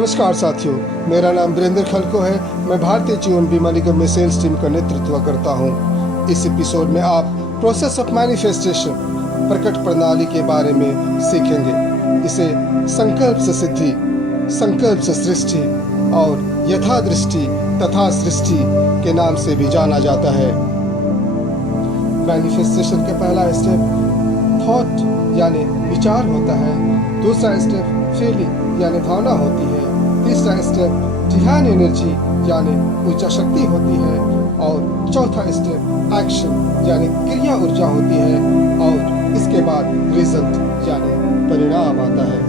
नमस्कार साथियों, मेरा नाम वीरेंद्र खलको है। मैं भारतीय जीवन बीमा निगम में सेल्स टीम का नेतृत्व करता हूं। इस एपिसोड में आप प्रोसेस ऑफ मैनिफेस्टेशन प्रकट प्रणाली के बारे में सीखेंगे। इसे संकल्प से सिद्धि, संकल्प से सृष्टि और यथादृष्टि तथा सृष्टि के नाम से भी जाना जाता है। मैनिफेस्टेशन का पहला स्टेप थॉट यानी विचार होता है। दूसरा स्टेप फीलिंग यानी भावना होती है। तीसरा स्टेप ध्यान एनर्जी यानी ऊर्जा शक्ति होती है और चौथा स्टेप एक्शन यानी क्रिया ऊर्जा होती है और इसके बाद रिजल्ट यानी परिणाम आता है।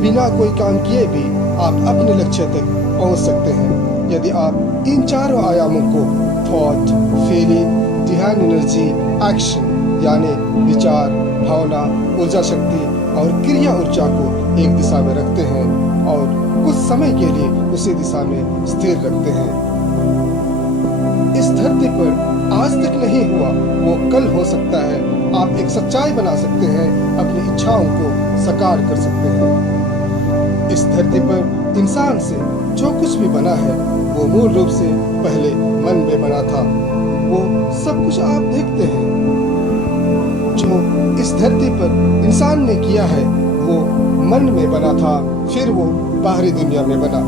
बिना कोई काम किए भी आप अपने लक्ष्य तक पहुंच सकते हैं यदि आप इन चारों आयामों को थॉट, फीलिंग, ध्यान एनर्जी, एक्शन यानी विचार, भावना, ऊर्जा शक्ति और क्रिया ऊर्जा को एक दिशा में रखते हैं और कुछ समय के लिए उसी दिशा में स्थिर रखते हैं। इस धरती पर आज तक नहीं हुआ वो कल हो सकता है। आप एक सच्चाई बना सकते हैं, अपनी इच्छाओं को साकार कर सकते हैं। इस धरती पर इंसान से जो कुछ भी बना है वो मूल रूप से पहले मन में बना था। वो सब कुछ आप देखते हैं जो इस धरती पर इंसान ने किया है वो मन में बना था, फिर वो बाहरी दुनिया में बना।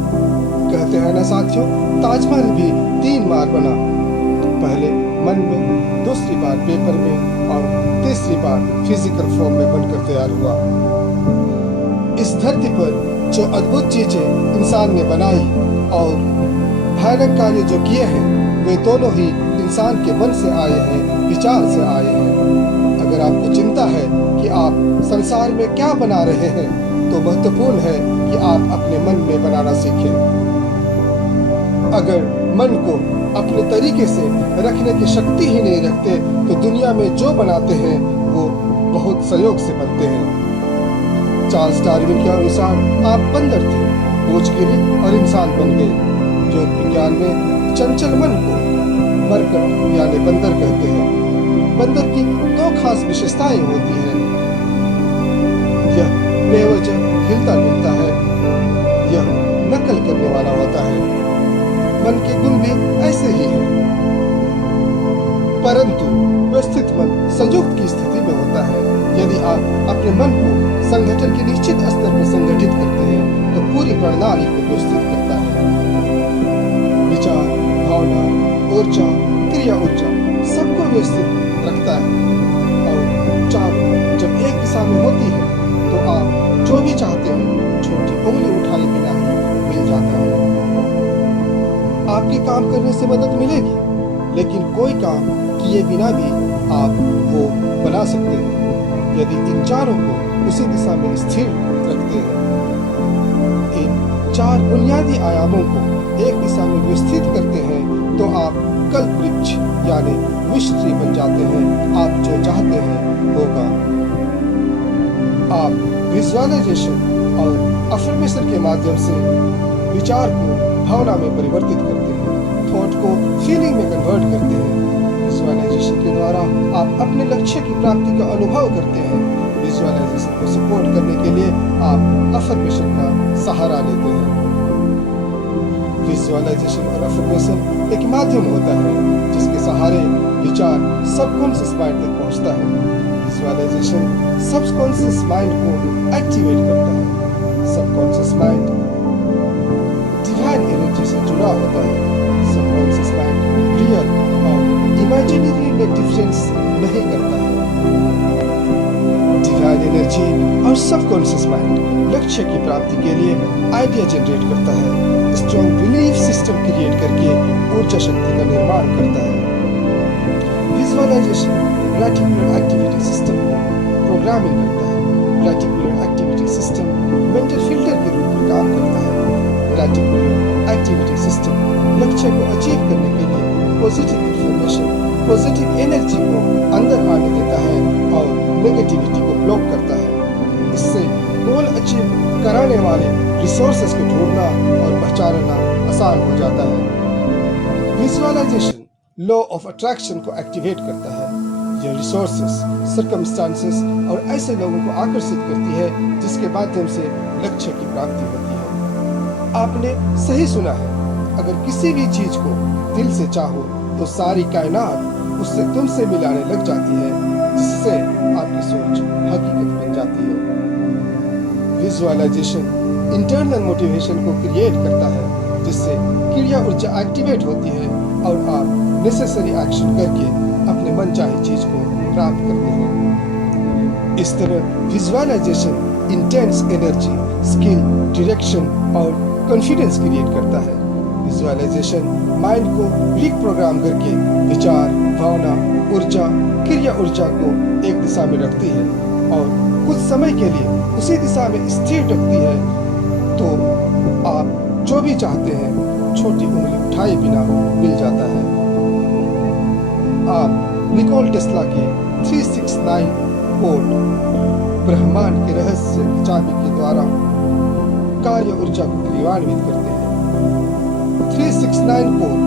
कहते हैं ना साथियों, ताजमहल भी 3 बार बना, पहले मन में, दूसरी बार पेपर में और तीसरी बार फिजिकल फॉर्म में बनकर तैयार हुआ। इस धरती पर जो अद्भुत चीजें इंसान ने बनाई और भयानक कार्य जो किए हैं वे दोनों ही इंसान के मन से आए हैं, विचार से आए हैं। अगर आपको चिंता है कि आप संसार में क्या बना रहे हैं तो महत्वपूर्ण है कि आप अपने मन में बनाना सीखें। अगर मन को अपने तरीके से रखने की शक्ति ही नहीं रखते तो दुनिया में जो बनाते हैं वो बहुत सहयोग से बनते हैं। चार्ल्स डार्विन के अनुसार आप बंदर थे, खोज गिरी और इंसान बन गए। जो विज्ञान में चंचल मन को मरकट यानी बंदर कहते हैं। बंदर की 2 खास विशेषताएं होती हैं। यह बेवजह हिलता डुलता है, यह नकल करने वाला होता है। मन के गुण भी ऐसे ही हैं, परंतु व्यवस्थित मन संयुक्त की स्थिति में होता है। यदि आप अपने मन को संगठन के निश्चित स्तर पर संगठित करते हैं तो पूरी प्रणाली को व्यवस्थित करता है। विचार, भावना, ऊर्जा, क्रिया ऊर्जा सबको व्यवस्थित रखता है और चारों जब एक दिशा में होती है तो आप जो भी चाहते हैं छोटी उंगली उठाए बिना ही मिल जाता है। आपके काम करने से मदद मिलेगी, लेकिन कोई काम किए बिना भी आप वो बना सकते हैं यदि इन चारों को उसी दिशा में स्थिर रखते हैं। इन 4 बुनियादी आयामों को एक दिशा में व्यवस्थित करते हैं तो आप कल्प वृक्ष यानी विश ट्री बन जाते हैं। आप जो चाहते हैं होगा। आप विजुअलाइजेशन और अफर्मेशन के माध्यम से विचार को भावना में परिवर्तित करते हैं, थॉट को फीलिंग में कन्वर्ट करते हैं। विजुअलाइजेशन के द्वारा आप अपने लक्ष्य की प्राप्ति का अनुभव करते हैं। विजुअलाइजेशन को सपोर्ट करने के लिए आप अफर्मेशन का सहारा लेते हैं। विजुअलाइजेशन और अफर्मेशन एक माध्यम होता है जिसके सहारे विचार सबकॉन्शियस माइंड तक पहुंचता है। विजुअलाइजेशन सबकॉन्शियस माइंड को एक्टिवेट करता है। सबकॉन्शियस माइंड डिवाइन एनर्जी से जुड़ा होता है। सबकॉन्शियस माइंड रियल और इमेजिनरी में डिफरेंस नहीं करता है। डिवाइन एनर्जी और सबकॉन्शियस माइंड लक्ष्य की प्राप्ति के लिए आइडिया जनरेट करता है, स्ट्रॉन्ग बिलीफ सिस्टम क्रिएट करके ऊर्जा शक्ति का निर्माण करता है। विजुअलाइजेशन रेटिकुलर एक्टिविटी सिस्टम को प्रोग्रामिंग करता है। Reticular activity system mental filter के रूप में काम करता है। रेटिकुलर एक्टिविटी सिस्टम लक्ष्य को अचीव करने के लिए पॉजिटिव इंफॉर्मेशन, पॉजिटिव एनर्जी को अंदर आने देता है और नेगेटिविटी को ब्लॉक करता है। इससे गोल अचीव कराने वाले रिसोर्सेज को ढूंढना और पहचानना आसान हो जाता है। विजुअलाइजेशन लॉ ऑफ अट्रैक्शन को एक्टिवेट करता है। ये रिसोर्सेस, सर्कमस्टांसेस और ऐसे लोगों को आकर्षित करती है जिसके माध्यम से लक्ष्य की प्राप्ति होती है। आपने सही सुना है, अगर किसी भी चीज को दिल से चाहो तो सारी कायनात उससे तुमसे मिलाने लग जाती है, जिससे आपकी सोच हकीकत बन जाती है। विजुअलाइजेशन इंटरनल मोटिवेशन को क्रिएट करता है, जिससे क्रिया ऊर्जा एक्टिवेट होती है और आप नेसेसरी एक्शन करके अपने मनचाही चीज को प्राप्त करते हैं। इस तरह visualisation intense energy, skill, direction और कॉन्फिडेंस क्रिएट करता है। विजुअलाइजेशन माइंड को रिप्रोग्राम करके विचार, भावना, ऊर्जा, क्रिया ऊर्जा को एक दिशा में रखती है और कुछ समय के लिए उसी दिशा में स्थिर रखती है, तो आप जो भी चाहते हैं छोटी उंगली उठाए बिना मिल जाता है। आप निकोल टेस्ला के 369 कोड ब्रह्मांड के रहस्य की चाबी के द्वारा कार्य ऊर्जा को क्रियान्वित करते हैं। 369 कोड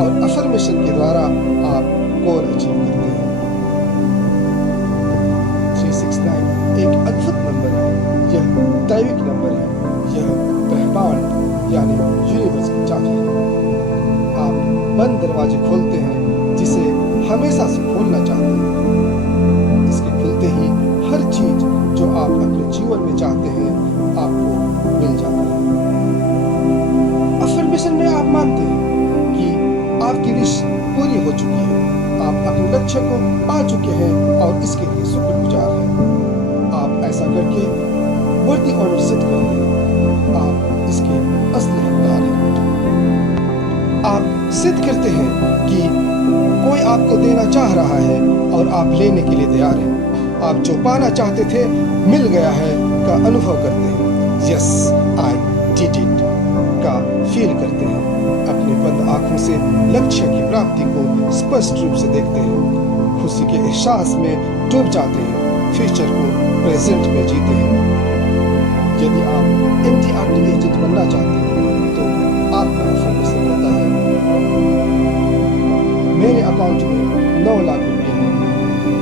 और अफर्मेशन के द्वारा आप गोल अचीव करते हैं। 369 एक अद्भुत नंबर है, यह दैविक नंबर है, यह ब्रह्मांड यानी यूनिवर्स की चाबी है। आप बंद दरवाजे खोलते हैं जिसे हमेशा से खोलना चाहते हैं। इसके खुलते ही हर चीज जो आप अपने जीवन में चाहते हैं आपको मिल जाता है। अफर्मेशन में आप मानते हैं कि आपकी विश पूरी हो चुकी है, आप अपने लक्ष्य को पा चुके हैं और इसके लिए शुक्रगुजार हैं। आप ऐसा करके वर्दी ऑर्डर सेट करते हैं, आप इसके असली हकदार हैं। आप सिद्ध करते हैं कि कोई आपको देना चाह रहा है और आप लेने के लिए तैयार हैं। आप जो पाना चाहते थे मिल गया है का अनुभव करते हैं। यस आई डिड इट का फील करते हैं। अपने बंद आंखों से लक्ष्य की प्राप्ति को स्पष्ट रूप से देखते हैं। खुशी के एहसास में डूब जाते हैं। फ्यूचर को प्रेजेंट में जीते हैं। यदि आप MDRT एजेंट बनना चाहते हैं तो आपका अफर्मेशन होता है, मेरे अकाउंट में 9 लाख रुपए हैं,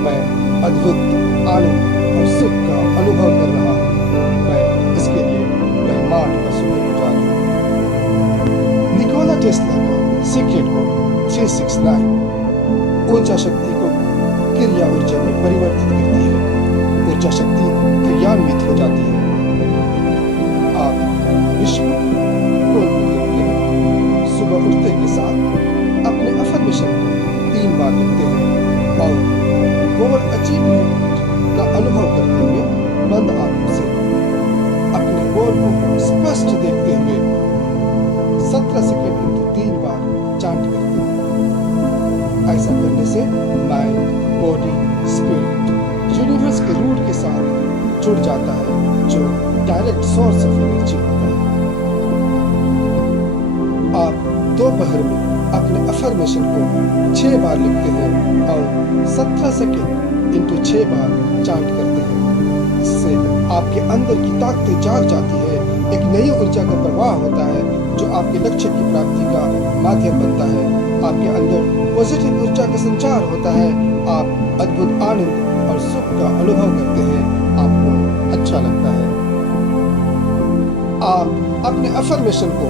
मैं अद्भुत आनंद और सुख का अनुभव कर रहा हूँ, मैं इसके लिए ब्रह्मांड का शुक्रगुजार हूँ। निकोला टेस्ला का सीक्रेट कोड 369 ऊर्जा शक्ति को क्रिया ऊर्जा में परिवर्तित करती है। ऊर्जा शक्ति क्रियान्वित हो जाती है। आप विश्व को करते हैं। सुबह उठते के साथ अपने अफर्मेशन को 3 बार लिखते हैं और गोल अचीवमेंट का अनुभव करते हुए बंद आंखों से अपने गोल को स्पष्ट देखते हुए 17 सेकंड इंटू 3 बार चांट करते हैं। ऐसा करने से माइंड, बॉडी, स्पिरिट यूनिवर्स के रूट के साथ जुड़ जाता है, जो डायरेक्ट सोर्स ऑफ एनर्जी होता है। आप दोपहर में अपने अफर्मेशन को 6 बार लिखते हैं और 17 सेकंड इंटू 6 बार चांट करते हैं। इससे आपके अंदर की ताकतें जाग जाती है। एक नई ऊर्जा का प्रवाह होता है जो आपके लक्ष्य की प्राप्ति का माध्यम बनता है। आपके अंदर पॉजिटिव ऊर्जा का संचार होता है। आप अद्भुत आनंद और सुख का अनुभव करते हैं। आपको अच्छा लगता है। आप अपने अफर्मेशन को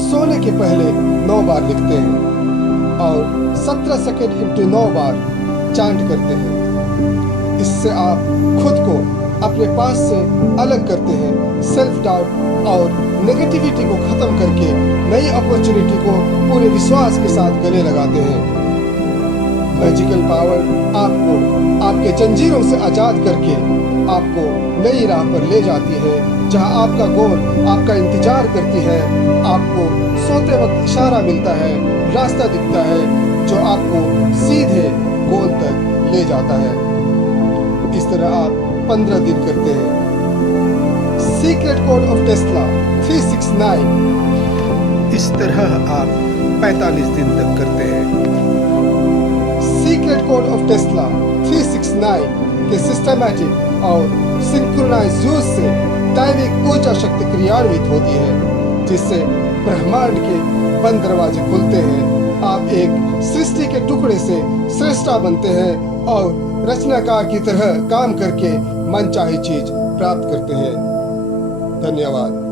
सोने के पहले 9 बार लिखते हैं और 17 सेकंड इंटू 9 बार चांट करते हैं। इससे आप खुद को अपने पास से अलग करते हैं। सेल्फ डाउट और नेगेटिविटी को खत्म करके नई अपॉर्चुनिटी को पूरे विश्वास के साथ गले लगाते हैं। मैजिकल पावर आपको आपके जंजीरों से आजाद करके आपको नई राह पर ले जाती है, जहां आपका गोल आपका इंतजार करती है। आपको सोते वक्त इशारा मिलता है, रास्ता दिखता है जो आपको सीधे गोल तक ले जाता है। इस तरह आप 15 दिन करते हैं। सीक्रेट कोड ऑफ टेस्ला 369 इस तरह आप 45 दिन तक करते हैं। सीक्रेट कोड ऑफ टेस्ला 369 के सिस्टमैटिक और सिंक्रोनाइज यूज से दैविक ऊर्जा शक्ति क्रियान्वित होती है, जिससे ब्रह्मांड के बंद दरवाजे खुलते हैं। आप एक सृष्टि के टुकड़े से श्रेष्ठा बनते हैं और रचनाकार की तरह काम करके मनचाही चीज प्राप्त करते हैं। धन्यवाद।